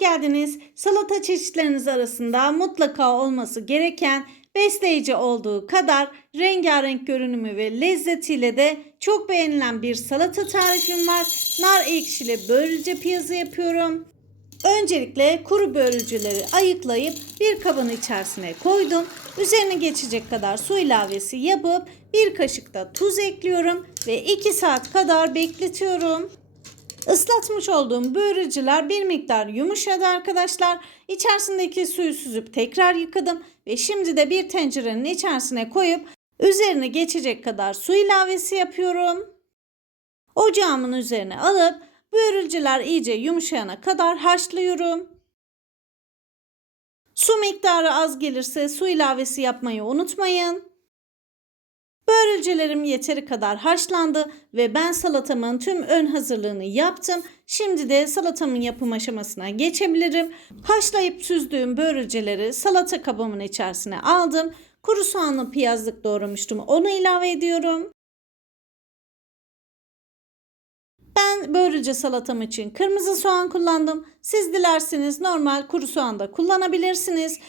geldiniz. Salata çeşitleriniz arasında mutlaka olması gereken besleyici olduğu kadar rengarenk görünümü ve lezzetiyle de çok beğenilen bir salata tarifim var. Nar ekşili börülce piyazı yapıyorum. Öncelikle kuru börülceleri ayıklayıp bir kabın içerisine koydum. Üzerine geçecek kadar su ilavesi yapıp bir kaşık da tuz ekliyorum ve 2 saat kadar bekletiyorum. Islatmış olduğum börülceler bir miktar yumuşadı arkadaşlar. İçerisindeki suyu süzüp tekrar yıkadım ve şimdi de bir tencerenin içerisine koyup üzerine geçecek kadar su ilavesi yapıyorum. Ocağımın üzerine alıp börülceler iyice yumuşayana kadar haşlıyorum. Su miktarı az gelirse su ilavesi yapmayı unutmayın. Börülcelerim yeteri kadar haşlandı ve ben salatamın tüm ön hazırlığını yaptım. Şimdi de salatamın yapım aşamasına geçebilirim. Haşlayıp süzdüğüm börülceleri salata kabımın içerisine aldım. Kuru soğanlı piyazlık doğramıştım. Onu ilave ediyorum. Ben börülce salatam için kırmızı soğan kullandım. Siz dilerseniz normal kuru soğan da kullanabilirsiniz.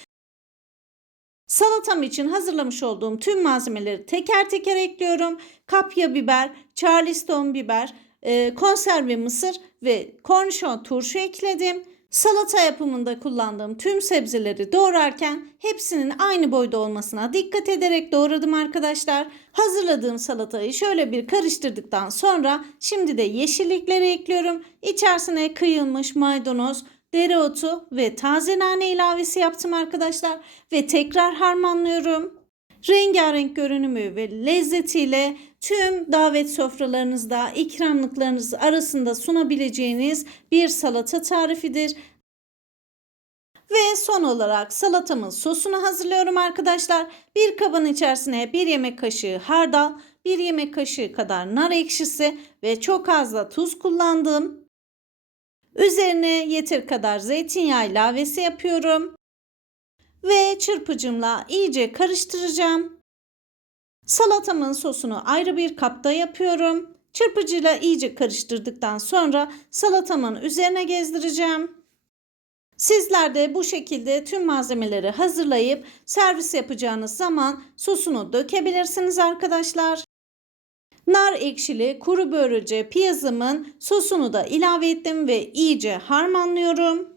Salatam için hazırlamış olduğum tüm malzemeleri teker teker ekliyorum. Kapya biber, charleston biber, e, konserve mısır ve kornişon turşu ekledim. Salata yapımında kullandığım tüm sebzeleri doğrarken hepsinin aynı boyda olmasına dikkat ederek doğradım arkadaşlar. Hazırladığım salatayı şöyle bir karıştırdıktan sonra şimdi de yeşillikleri ekliyorum. İçerisine kıyılmış maydanoz, dereotu ve taze nane ilavesi yaptım arkadaşlar ve tekrar harmanlıyorum. Rengarenk görünümü ve lezzetiyle tüm davet sofralarınızda, ikramlıklarınız arasında sunabileceğiniz bir salata tarifidir. Ve son olarak salatamın sosunu hazırlıyorum arkadaşlar. Bir kabın içerisine bir yemek kaşığı hardal, bir yemek kaşığı kadar nar ekşisi ve çok az da tuz kullandım. Üzerine yeter kadar zeytinyağı ilavesi yapıyorum. Ve çırpıcımla iyice karıştıracağım. Salatamın sosunu ayrı bir kapta yapıyorum. Çırpıcıyla iyice karıştırdıktan sonra salatamın üzerine gezdireceğim. Sizler de bu şekilde tüm malzemeleri hazırlayıp servis yapacağınız zaman sosunu dökebilirsiniz arkadaşlar. Nar ekşili kuru börülce piyazımın sosunu da ilave ettim ve iyice harmanlıyorum.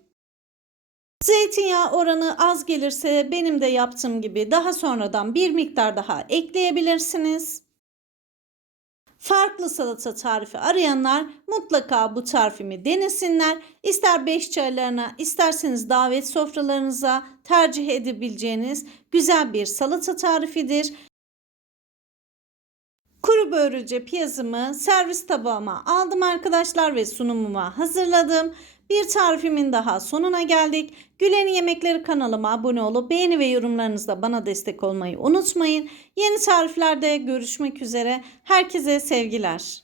Zeytinyağı oranı az gelirse benim de yaptığım gibi daha sonradan bir miktar daha ekleyebilirsiniz. Farklı salata tarifi arayanlar mutlaka bu tarifimi denesinler. İster beş çaylarına, isterseniz davet sofralarınıza tercih edebileceğiniz güzel bir salata tarifidir. Kuru börülce piyazımı servis tabağıma aldım arkadaşlar ve sunumuma hazırladım. Bir tarifimin daha sonuna geldik. Gülen Yemekleri kanalıma abone olup beğeni ve yorumlarınızla bana destek olmayı unutmayın. Yeni tariflerde görüşmek üzere. Herkese sevgiler.